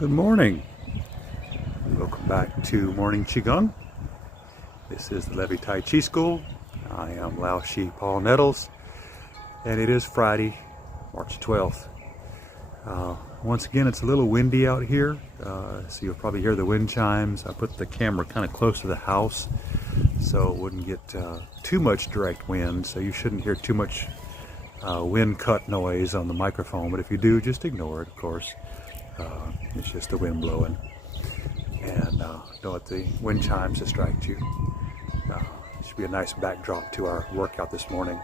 Good morning. Welcome back to Morning Qigong. This is the Levy Tai Chi School. I am Lao Shi Paul Nettles, and it is Friday, March 12th. Once again, it's a little windy out here, so you'll probably hear the wind chimes. I put the camera kind of close to the house so it wouldn't get too much direct wind, so you shouldn't hear too much wind cut noise on the microphone, but if you do, just ignore it, of course. It's just the wind blowing, and don't let the wind chimes distract you. It should be a nice backdrop to our workout this morning.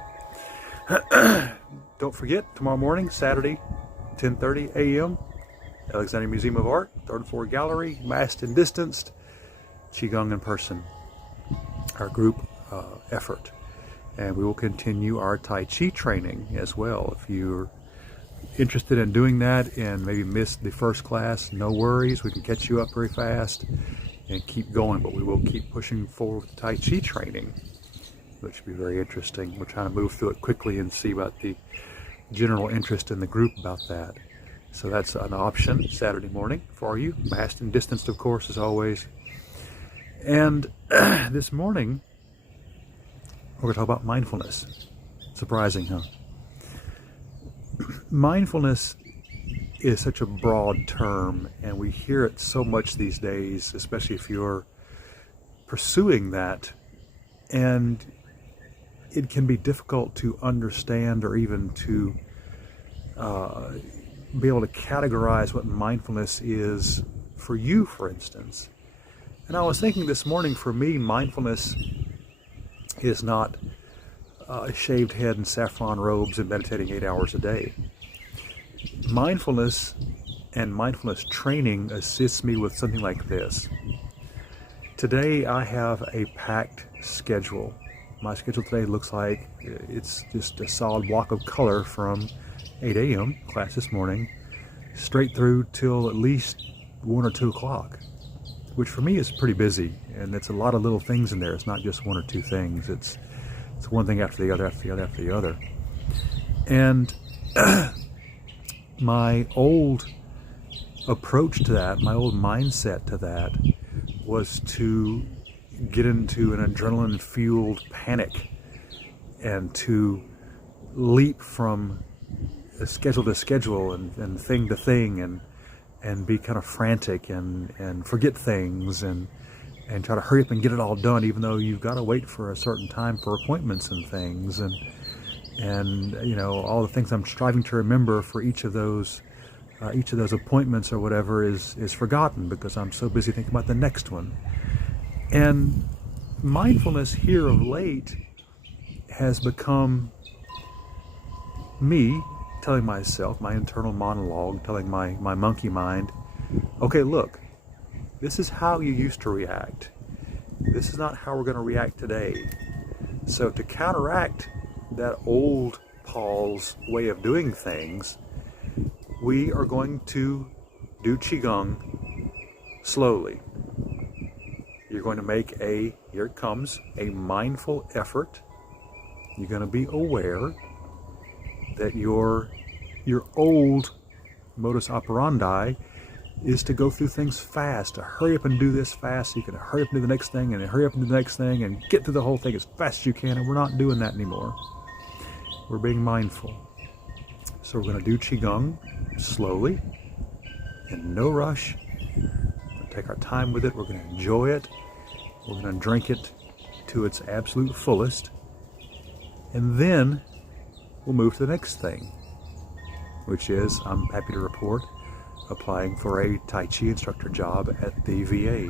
Don't forget, tomorrow morning, Saturday, 10:30 a.m., Alexandria Museum of Art, third floor gallery, masked and distanced, Qigong in person, our group effort. And we will continue our Tai Chi training as well. If you're interested in doing that and maybe missed the first class, no worries, we can catch you up very fast and keep going, but we will keep pushing forward with the Tai Chi training, which should be very interesting. We're trying to move through it quickly and see about the general interest in the group about that. So that's an option Saturday morning for you, masked and distanced, of course, as always. And this morning we're going to talk about mindfulness. Surprising, huh? Mindfulness is such a broad term, and we hear it so much these days, especially if you're pursuing that, and it can be difficult to understand or even to be able to categorize what mindfulness is for you, for instance. And I was thinking this morning, for me, mindfulness is not a shaved head and saffron robes and meditating 8 hours a day. Mindfulness and mindfulness training assists me with something like this. Today I have a packed schedule. My schedule today looks like it's just a solid block of color from 8 a.m. class this morning straight through till at least 1 or 2 o'clock, which for me is pretty busy, and it's a lot of little things in there. It's not just 1 or 2 things. It's one thing after the other, after the other, after the other. And my old approach to that, my old mindset to that, was to get into an adrenaline-fueled panic and to leap from schedule to schedule and thing to thing and be kind of frantic and forget things and try to hurry up and get it all done, even though you've got to wait for a certain time for appointments and things, and you know, all the things I'm striving to remember for each of those appointments or whatever is forgotten because I'm so busy thinking about the next one. And mindfulness here of late has become me telling myself, my internal monologue, telling my monkey mind, okay, look, this is how you used to react. This is not how we're going to react today. So to counteract that old Paul's way of doing things, we are going to do Qigong slowly. You're going to make here it comes, a mindful effort. You're going to be aware that your old modus operandi is to go through things fast, to hurry up and do this fast so you can hurry up and do the next thing, and then hurry up and do the next thing and get through the whole thing as fast as you can, and we're not doing that anymore. We're being mindful. So we're going to do Qigong slowly, in no rush. We're going to take our time with it. We're going to enjoy it. We're going to drink it to its absolute fullest. And then we'll move to the next thing, which is, I'm happy to report, applying for a Tai Chi instructor job at the VA.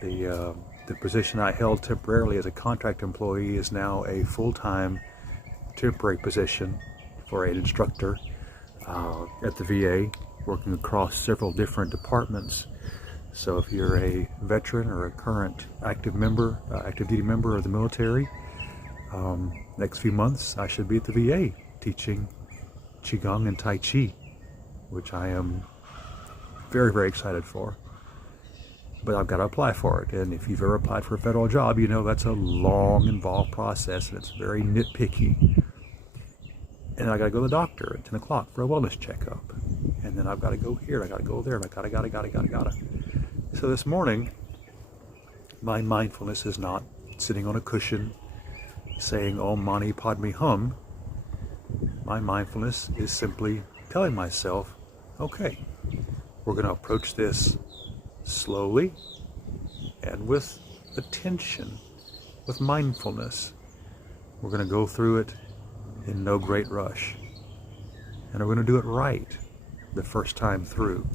The position I held temporarily as a contract employee is now a full-time temporary position for an instructor at the VA, working across several different departments. So if you're a veteran or a current active duty member of the military, next few months I should be at the VA teaching Qigong and Tai Chi, which I am very, very excited for. But I've got to apply for it, and if you've ever applied for a federal job, you know that's a long, involved process, and it's very nitpicky. And I got to go to the doctor at 10 o'clock for a wellness checkup. And then I've got to go here, I got to go there, and I gotta. So this morning, my mindfulness is not sitting on a cushion saying Om Mani Padme Hum. My mindfulness is simply telling myself, okay, we're going to approach this slowly and with attention, with mindfulness. We're going to go through it in no great rush. And we're going to do it right the first time through.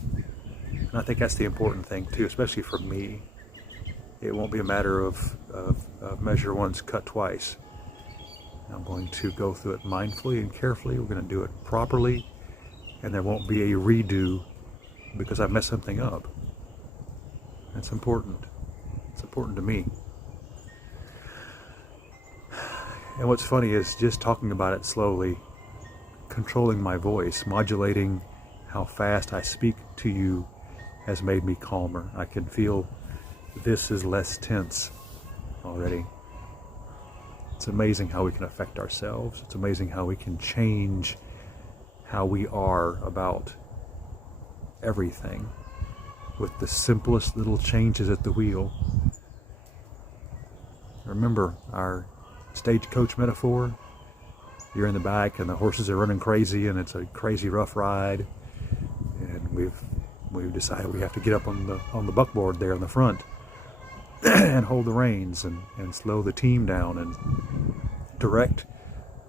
And I think that's the important thing too, especially for me. It won't be a matter of measure once, cut twice. I'm going to go through it mindfully and carefully. We're going to do it properly, and there won't be a redo because I messed something up. That's important. It's important to me. And what's funny is just talking about it slowly, controlling my voice, modulating how fast I speak to you has made me calmer. I can feel this is less tense already. It's amazing how we can affect ourselves. It's amazing how we can change how we are about everything with the simplest little changes at the wheel. Remember our stagecoach metaphor? You're in the back and the horses are running crazy and it's a crazy rough ride, and we've decided we have to get up on the buckboard there in the front and hold the reins and slow the team down and direct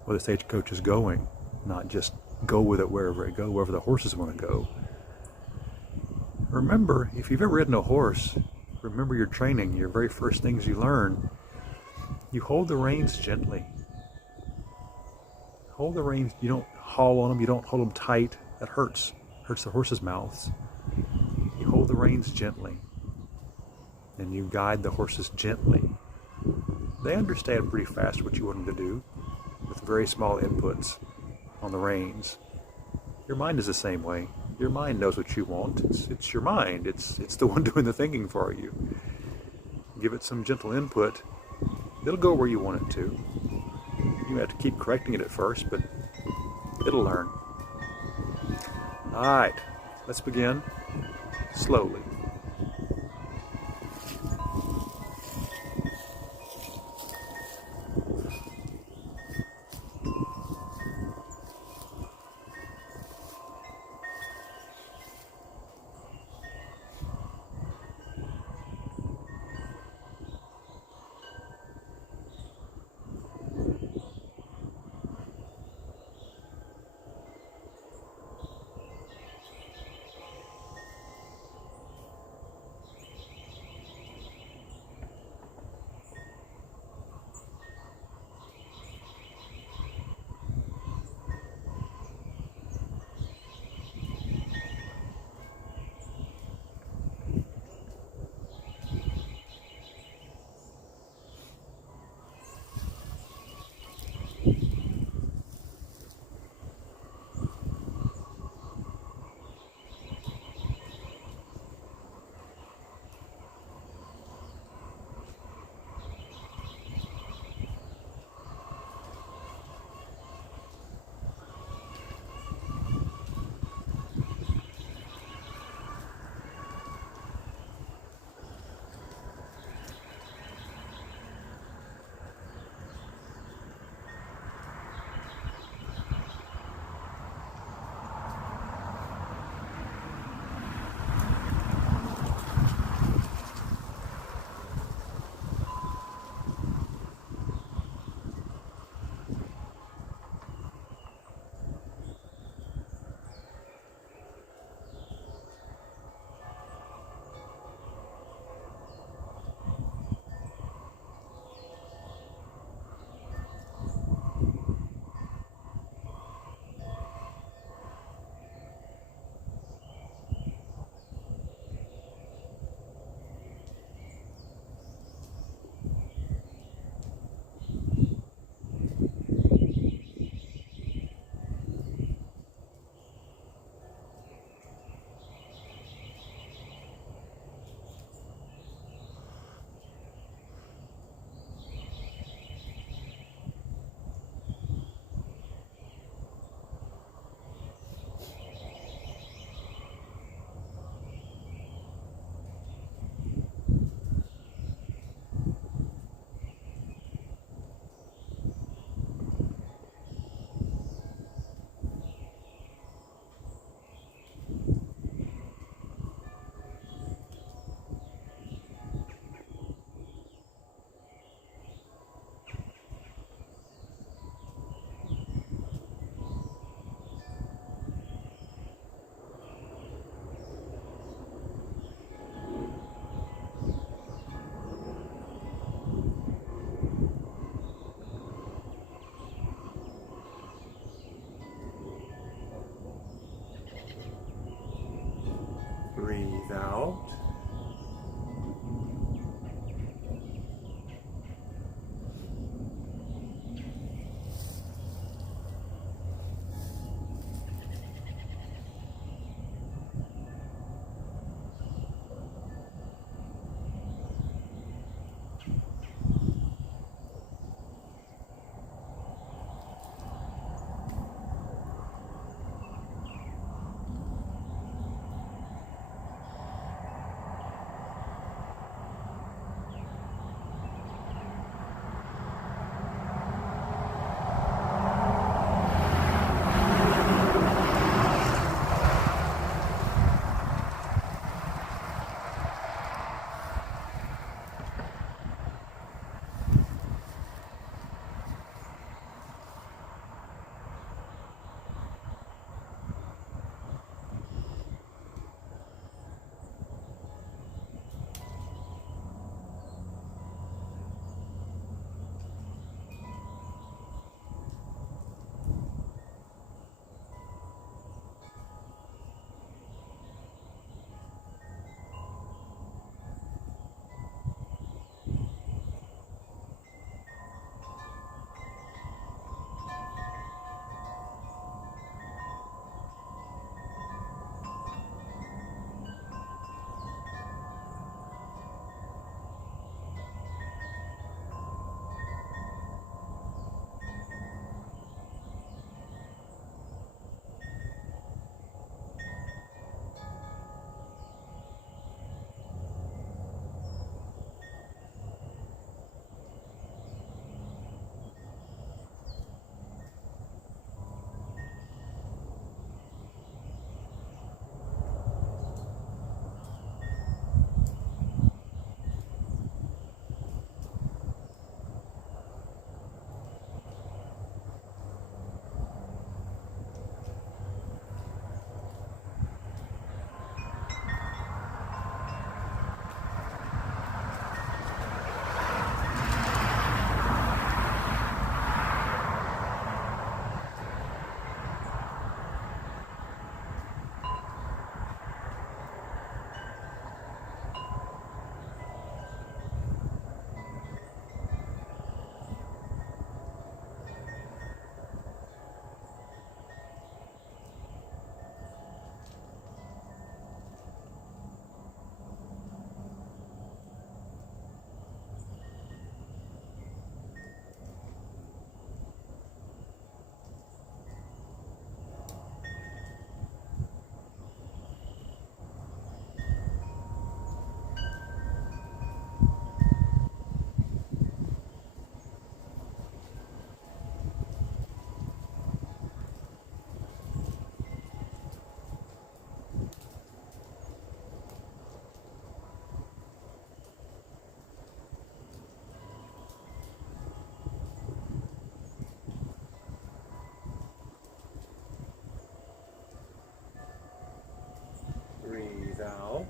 where the stagecoach is going, not just go with it wherever the horses want to go. Remember, if you've ever ridden a horse, remember your training, your very first things you learn, you hold the reins gently. Hold the reins, you don't haul on them, you don't hold them tight, that hurts the horses' mouths. You hold the reins gently, and you guide the horses gently. They understand pretty fast what you want them to do with very small inputs on the reins. Your mind is the same way. Your mind knows what you want. It's your mind. It's the one doing the thinking for you. Give it some gentle input. It'll go where you want it to. You have to keep correcting it at first, but it'll learn. All right, let's begin slowly. Breathe out. Breathe out.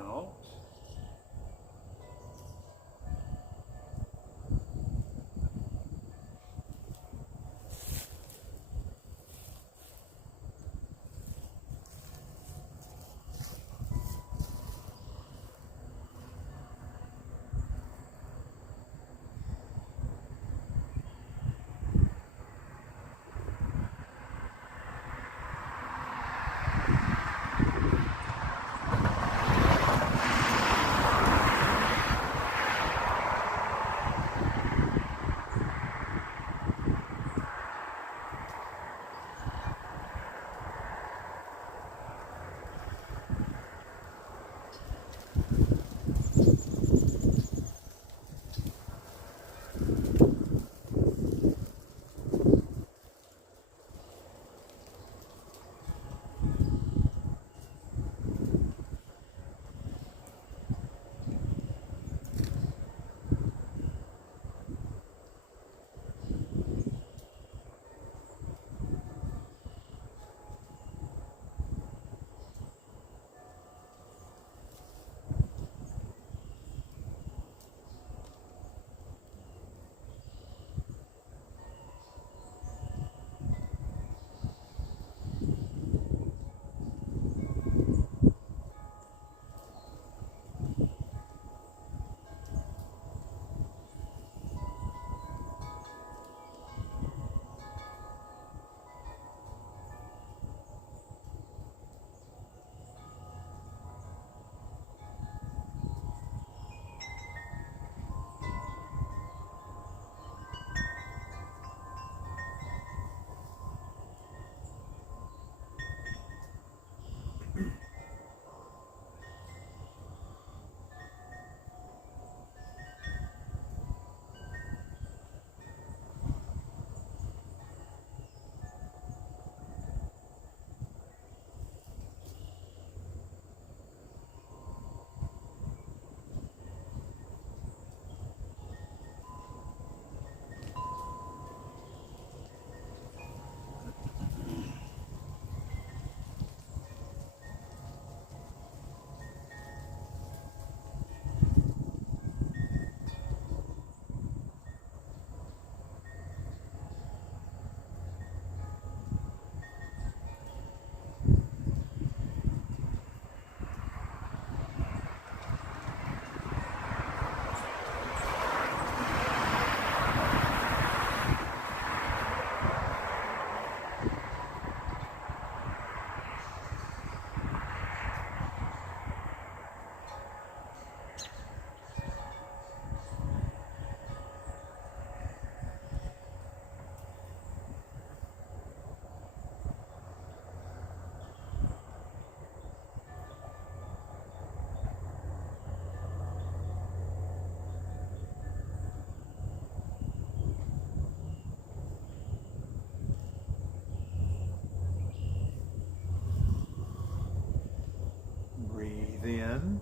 out. Breathe in.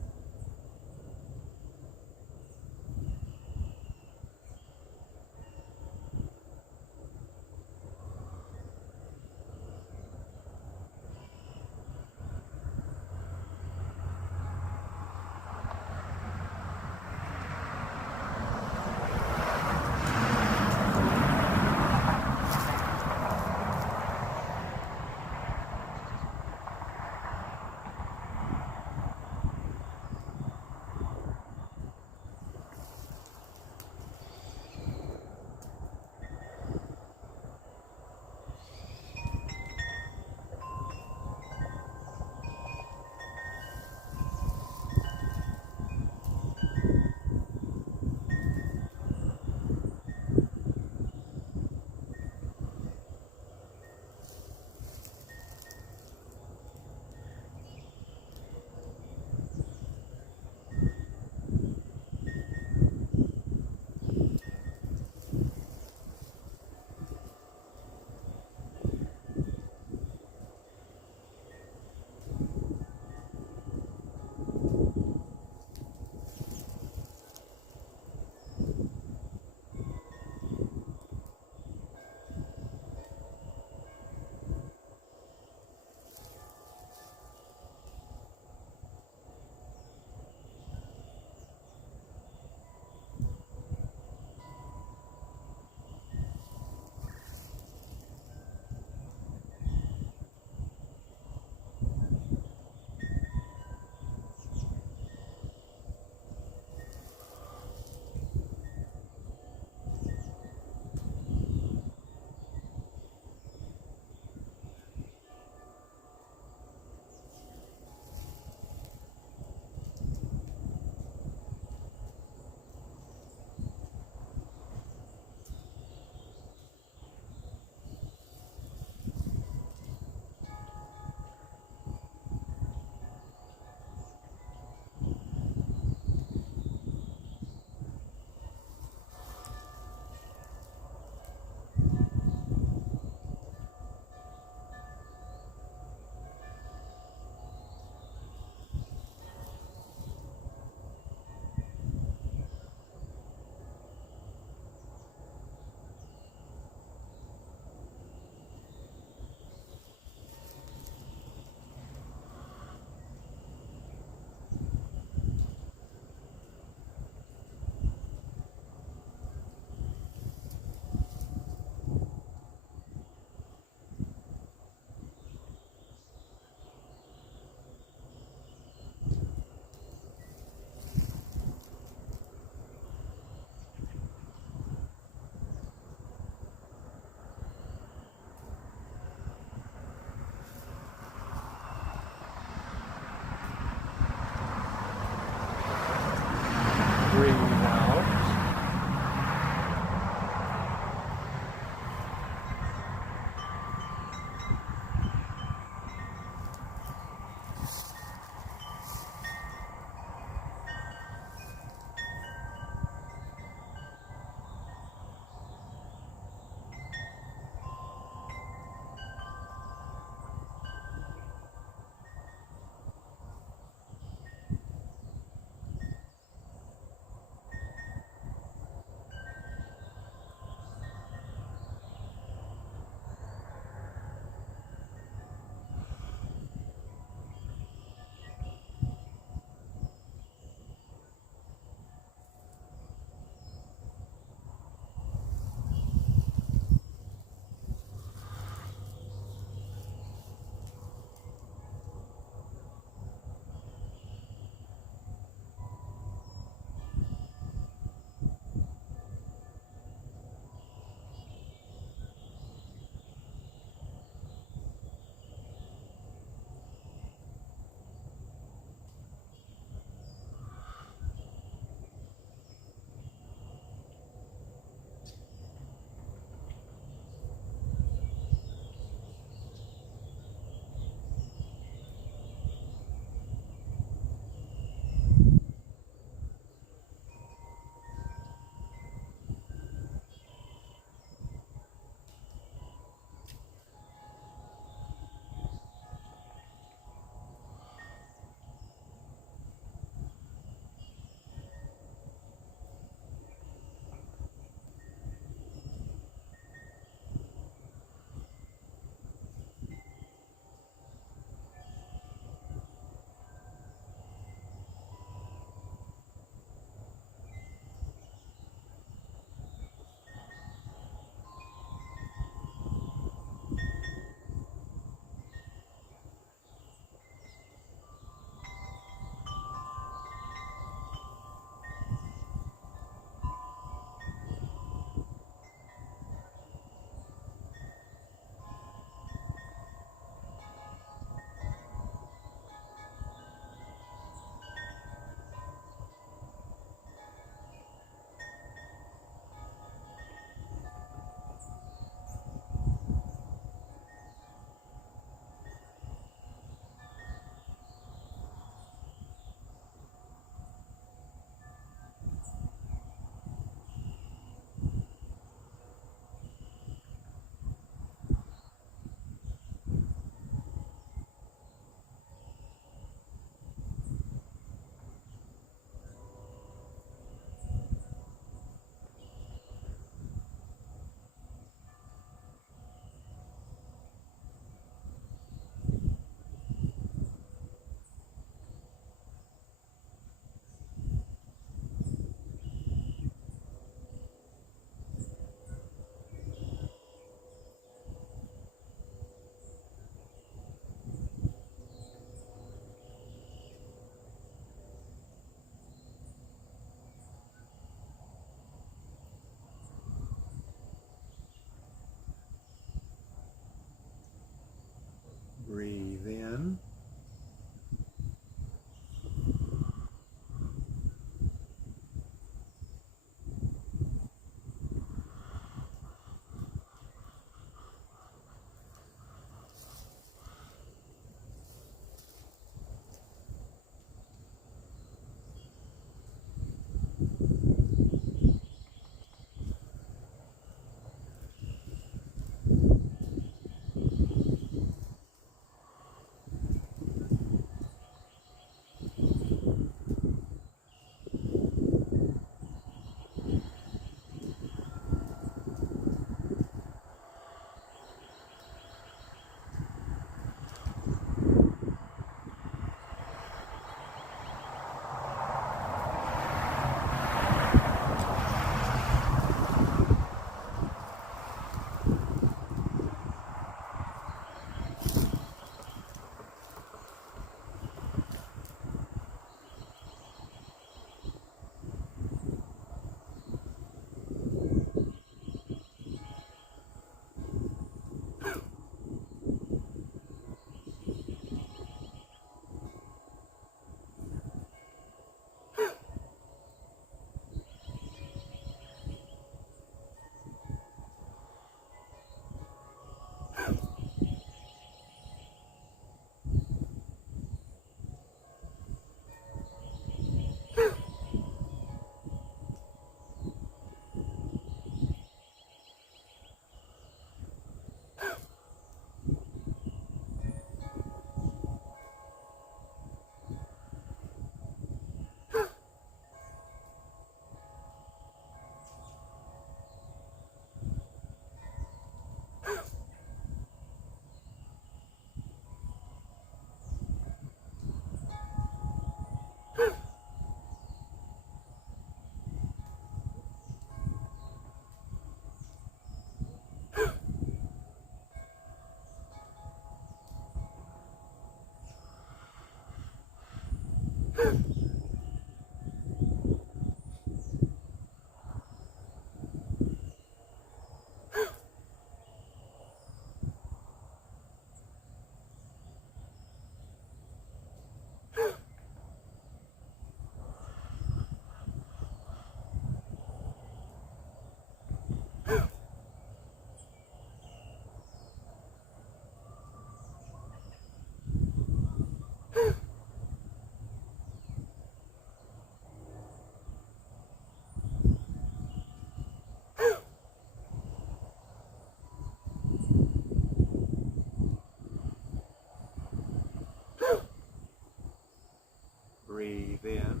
Breathe in.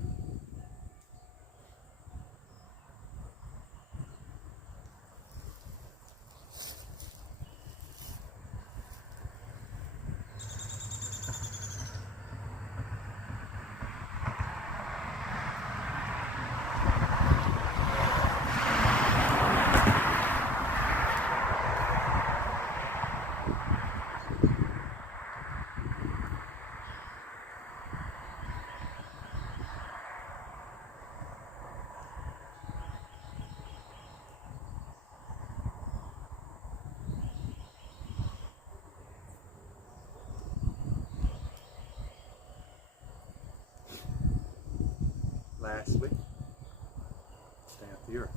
Lastly, stamp the earth.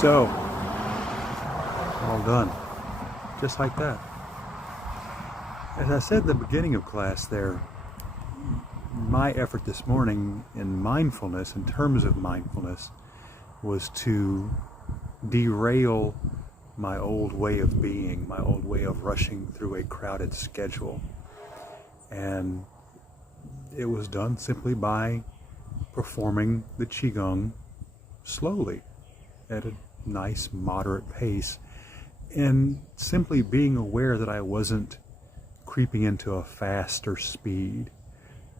So, all done. Just like that. As I said at the beginning of class there, my effort this morning in mindfulness, in terms of mindfulness, was to derail my old way of being, my old way of rushing through a crowded schedule. And it was done simply by performing the Qigong slowly, at a nice, moderate pace, and simply being aware that I wasn't creeping into a faster speed.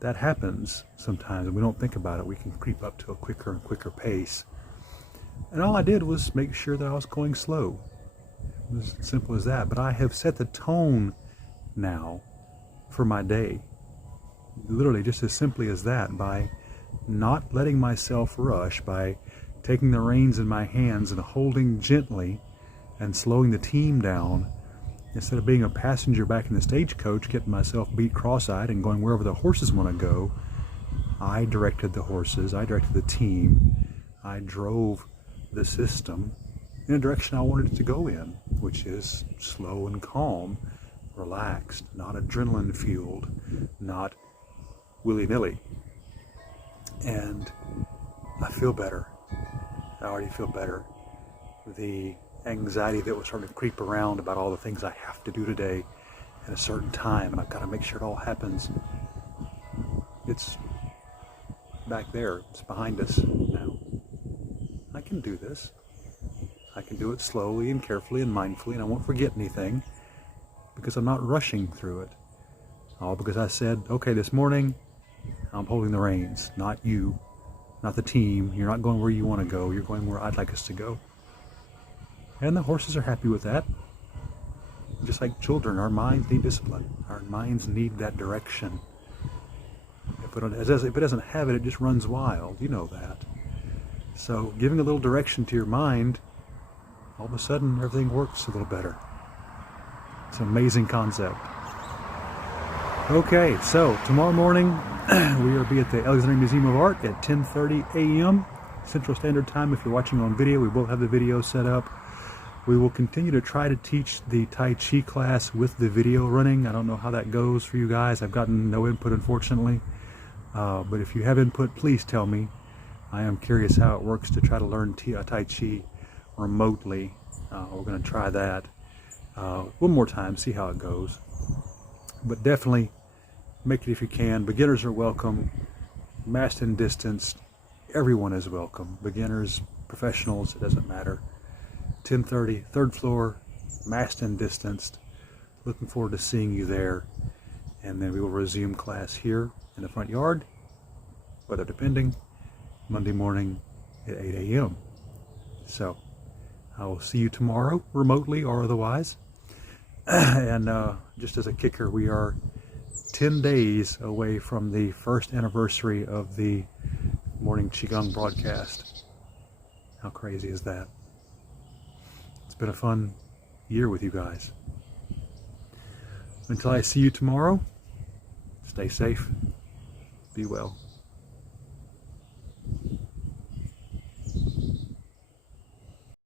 That happens sometimes, and we don't think about it. We can creep up to a quicker and quicker pace. And all I did was make sure that I was going slow. It was as simple as that. But I have set the tone now for my day. Literally just as simply as that, by not letting myself rush, by taking the reins in my hands and holding gently and slowing the team down. Instead of being a passenger back in the stagecoach, getting myself beat cross-eyed and going wherever the horses want to go, I directed the horses, I directed the team, I drove the system in a direction I wanted it to go in, which is slow and calm, relaxed, not adrenaline fueled, not willy-nilly. and I feel better. I already feel better. The anxiety that was starting to creep around about all the things I have to do today at a certain time, and I've got to make sure it all happens. It's back there. It's behind us now. I can do this. I can do it slowly and carefully and mindfully, and I won't forget anything because I'm not rushing through it. All because I said, okay, this morning I'm holding the reins, not you, not the team. You're not going where you want to go. You're going where I'd like us to go. And the horses are happy with that. Just like children, our minds need discipline. Our minds need that direction. If it doesn't have it, it just runs wild. You know that. So giving a little direction to your mind, all of a sudden everything works a little better. It's an amazing concept. Okay, so tomorrow morning we will be at the Alexandria Museum of Art at 10:30 a.m. Central Standard Time. If you're watching on video, we will have the video set up. We will continue to try to teach the Tai Chi class with the video running. I don't know how that goes for you guys. I've gotten no input, unfortunately. But if you have input, please tell me. I am curious how it works to try to learn Tai Chi remotely. We're going to try that one more time, see how it goes. But definitely make it if you can. Beginners are welcome. Masked and distanced. Everyone is welcome. Beginners, professionals, it doesn't matter. 10:30, third floor, masked and distanced. Looking forward to seeing you there. And then we will resume class here in the front yard, weather depending, Monday morning at 8 a.m. So I will see you tomorrow, remotely or otherwise. And just as a kicker, we are 10 days away from the first anniversary of the morning Qigong broadcast. How crazy is that? It's been a fun year with you guys. Until I see you tomorrow, stay safe, be well.